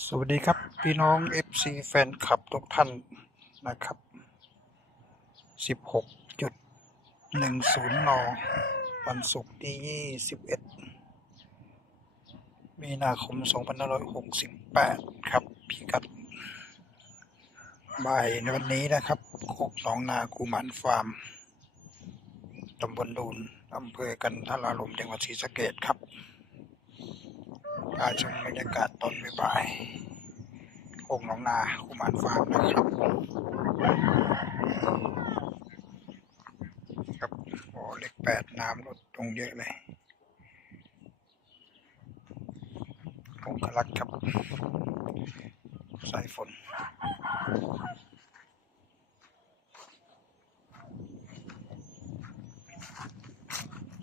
สวัสดีครับ พี่น้อง FC แฟนคลับทุกท่านนะครับ 16.10 น วันศุกร์ที่ 21 มีนาคม 2568 ครับพิกัด บ่ายในวันนี้นะครับโคกหนองนากูหมันฟาร์ม ตำบลดูนอำเภอกันทรารมจังหวัดศรีสะเกษครับ พาชมบรรยากาศตอนบ่ายๆโอ่งหนองนากุมารฟาร์มนะครับครับโอ้เลขแปดน้ำลดลงเยอะเลยองคลักครับสายฝน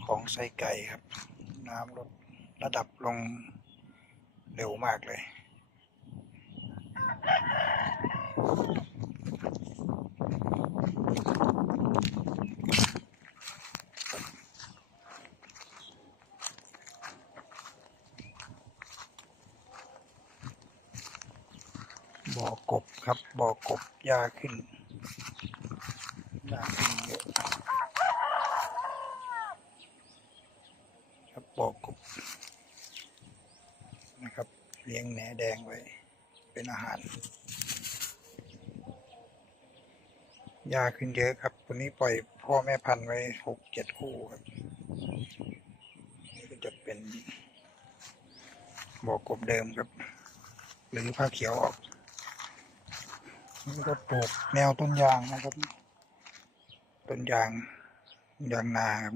ของไส้ไก่ครับ น้ำลดระดับลง เร็วมากเลย บ่อกบครับ บ่อกบยาขึ้นยาขึ้นเยอะครับบ่อกบนะครับ เลี้ยงแหนแดงไว้ เป็นอาหารยาขึ้นเยอะครับวันนี้ปล่อยพ่อแม่พันธุ์ไว้หกเจ็ดคู่ครับนี่ก็จะเป็นบ่อกบเดิมครับ หรือผ้าเขียวออกนี่ก็ปลูกแนวต้นยางนะครับ ต้นยางยางนาครับ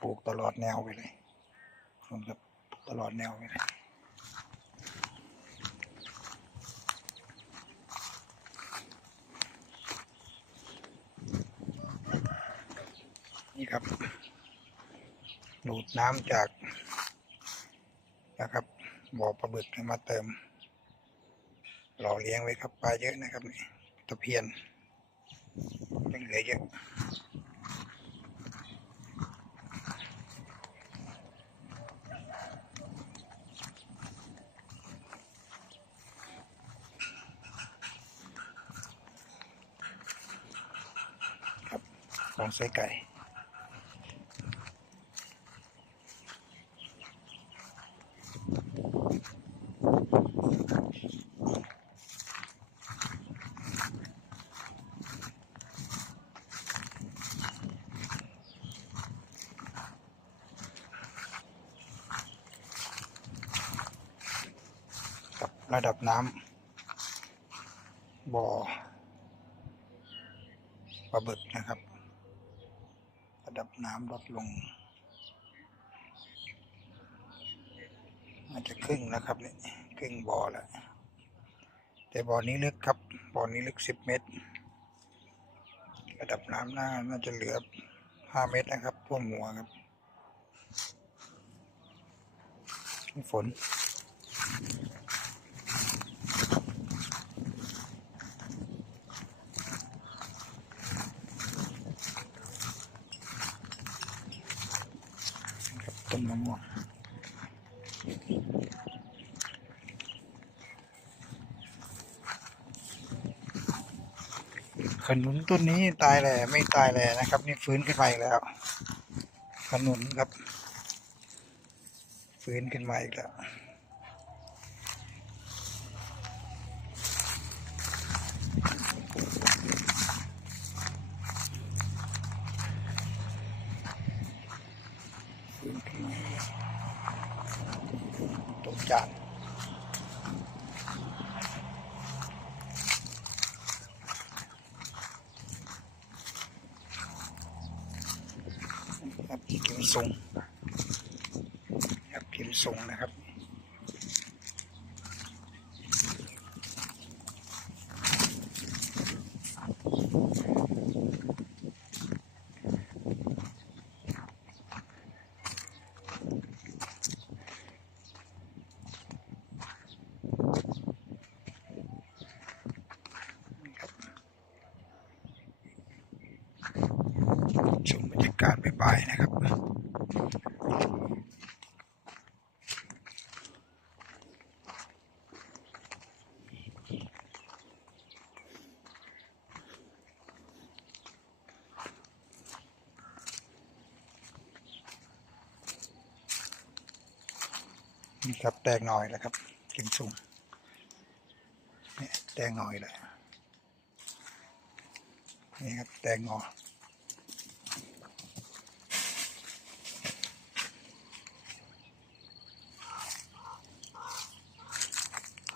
ปลูกตลอดแนวไปเลยครับ ตลอดแนวไปเลยนี่ครับ ดูดน้ำจากนะครับบ่อปลาบึกมาเติม หล่อเลี้ยงไว้ครับปลาเยอะนะครับนี่ตะเพียนยังเหลือเยอะ ของไส้ไก่ระดับน้ำบ่อปลาบึกนะครับ ระดับน้ำลดลงอาจจะครึ่งแล้วครับนี่ครึ่งบ่อแล้วแต่บ่อนี้ลึกครับบ่อนี้ลึกสิบเมตร ระดับน้ำหน่าน่าจะเหลือห้าเมตรนะครับท่วมหัวครับฝน ต้นมะม่วงขนุนต้นนี้ตายแหล่ไม่ตายแหล่นะครับ นี่ฟื้นขึ้นมาอีกแล้ว ขนุนครับ ฟื้นขึ้นมาอีกแล้ว ฟื้นขึ้นมาตก จานครับพิมพ์ทรงครับพิมพ์ทรงนะครับ การบ่ายๆนะครับนี่ครับแตงหน่อยแล้วครับกินสุ่มแตงหน่อยเลยนี่ครับแตงงอ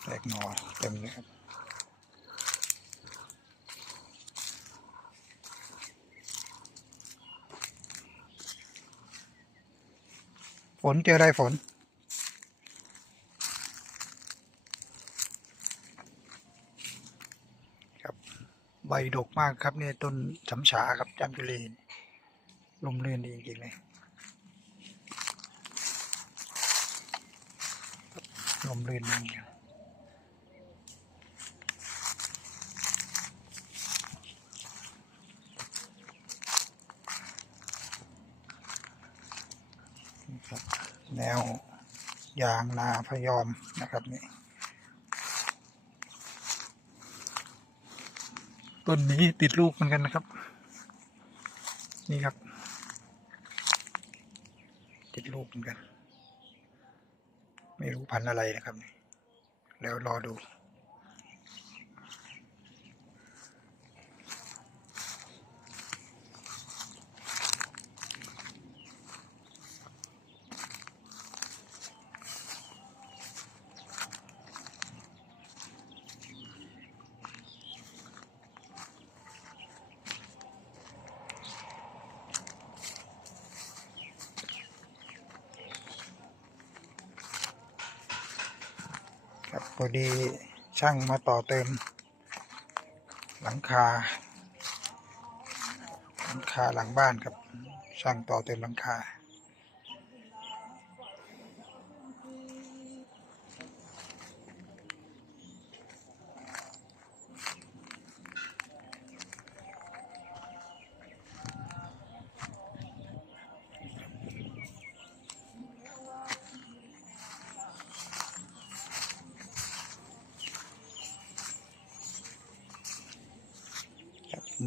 แตงหน่อเต็มเลยครับฝนเจออะไรฝน ครับ ใบดกมากครับเนี่ยต้นสำฉาครับจามจุลีลมเรือนดีจริงๆเลยลมเรือนดีนี่ครับ แนวยางนาพยอมนะครับนี่ต้นนี้ติดลูกเหมือนกันนะครับ นี่ครับ ติดลูกเหมือนกัน ไม่รู้พันธุ์อะไรนะครับนี่แล้วรอดู พอดีช่างมาต่อเติม หลังคา หลังคาหลังบ้านครับ ช่างต่อเติมหลังคา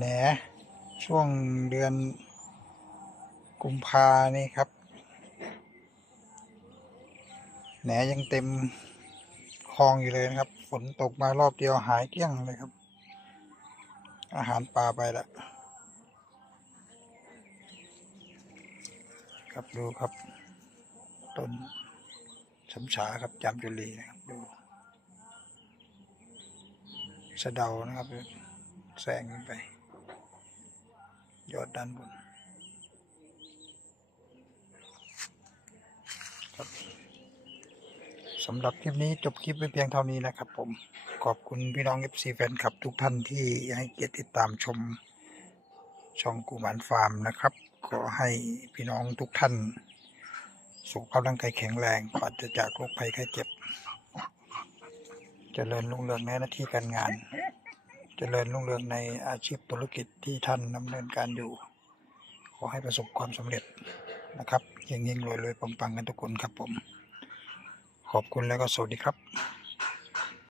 แหนช่วงเดือนกุมภานี่ครับ แหนยังเต็มคลองอยู่เลยนะครับ ฝนตกมารอบเดียวหายเกลี้ยงเลยครับ อาหารปลาไปละครับดูครับต้นสำฉาครับจามจุลีนะครับดูสะเดานะครับ แซงไป ยอดด้านบนครับสำหรับคลิปนี้จบคลิปไปเพียงเท่านี้นะครับผม ขอบคุณพี่น้อง FC แฟนคลับทุกท่านที่ให้เกียรติติดตามชมช่องกูหมานฟาร์มนะครับ ขอให้พี่น้องทุกท่าน สุขภาพร่างกายแข็งแรงปราศจากโรคภัยไข้เจ็บเจริญรุ่งเรืองในหน้าที่การงาน จริญรุ่งเรืองในอาชีพธุรกิจที่ท่านดำเนินการอยู่ ขอให้ประสบความสำเร็จนะครับยิ่งๆรวยๆปังๆกันทุกคนครับผม ขอบคุณแล้วก็สวัสดีครับ